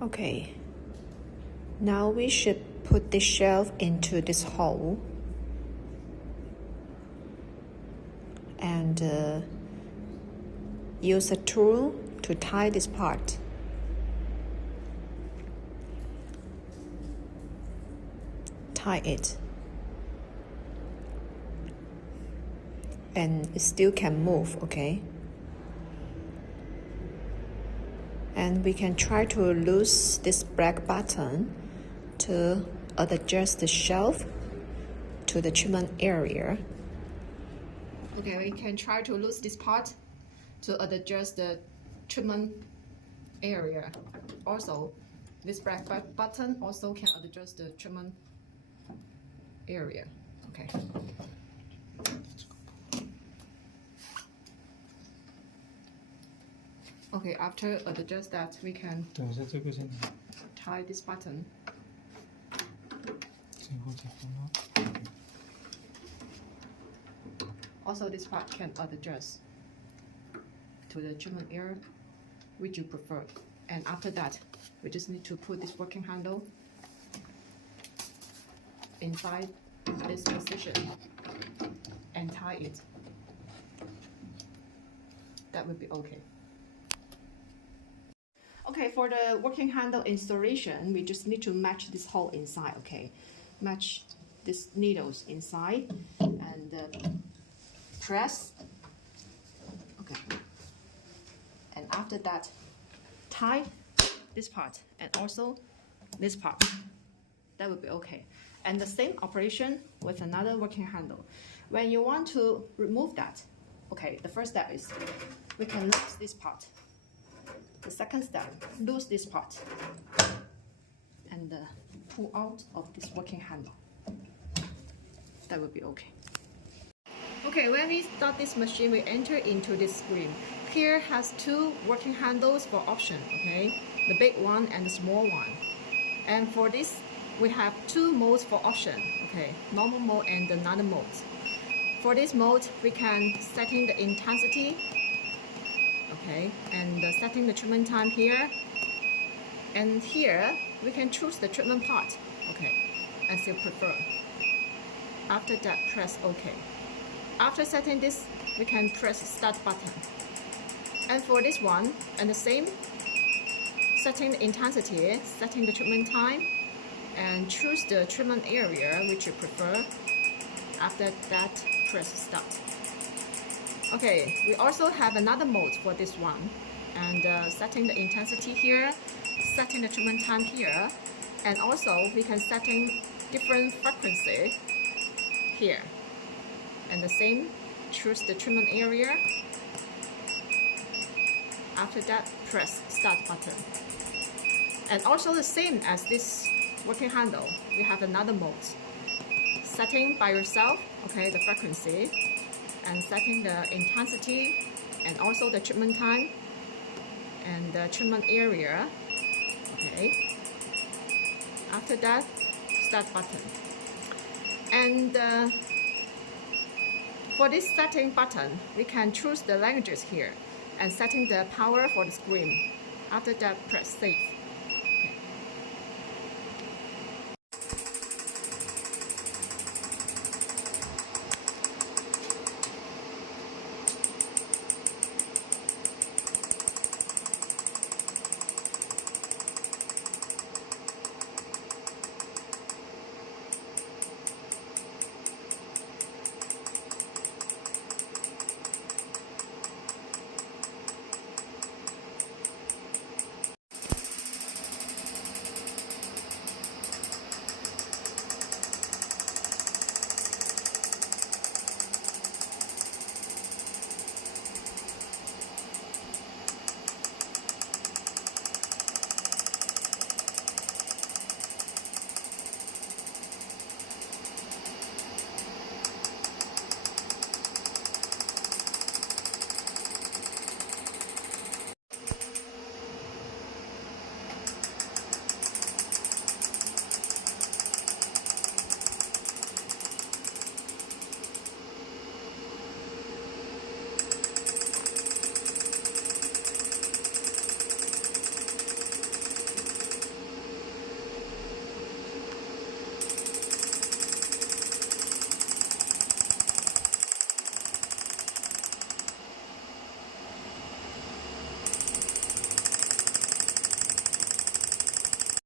Okay, now we should put the shelf into this hole and use a tool to tie this part. Tie it, and it still can move, okay? And we can try to loose this black button to adjust the shelf to the treatment area. Okay, we can try to loose this part to adjust the treatment area. Also, this black button also can adjust the treatment area. Okay. Okay, after adjust that, we can tie this button. Also, this part can adjust to the treatment area which you prefer. And after that, we just need to put this working handle inside this position and tie it. That would be okay. Okay, for the working handle installation, we just need to match this hole inside, okay? Match these needles inside and press. Okay. And after that, tie this part and also this part. That would be okay. And the same operation with another working handle. When you want to remove that, okay, the first step is we can lose this part. The second step, lose this part and pull out of this working handle. That will be okay. Okay, when we start this machine, we enter into this screen. Here has two working handles for option, okay? The big one and the small one. And for this, we have two modes for option, okay? Normal mode and another mode. For this mode, we can setting the intensity, okay, and setting the treatment time here. And here, we can choose the treatment part, okay, as you prefer. After that, press OK. After setting this, we can press Start button. And for this one, and the same, setting the intensity, setting the treatment time, and choose the treatment area which you prefer. After that, press Start. Okay, we also have another mode for this one, and setting the intensity here, setting the treatment time here, and also we can setting different frequency here. And the same, choose the treatment area. After that, press Start button. And also the same as this working handle, we have another mode. Setting by yourself, okay, the frequency, and setting the intensity, and also the treatment time, and the treatment area, okay. After that, Start button. And for this setting button, we can choose the languages here, and setting the power for the screen. After that, press Save.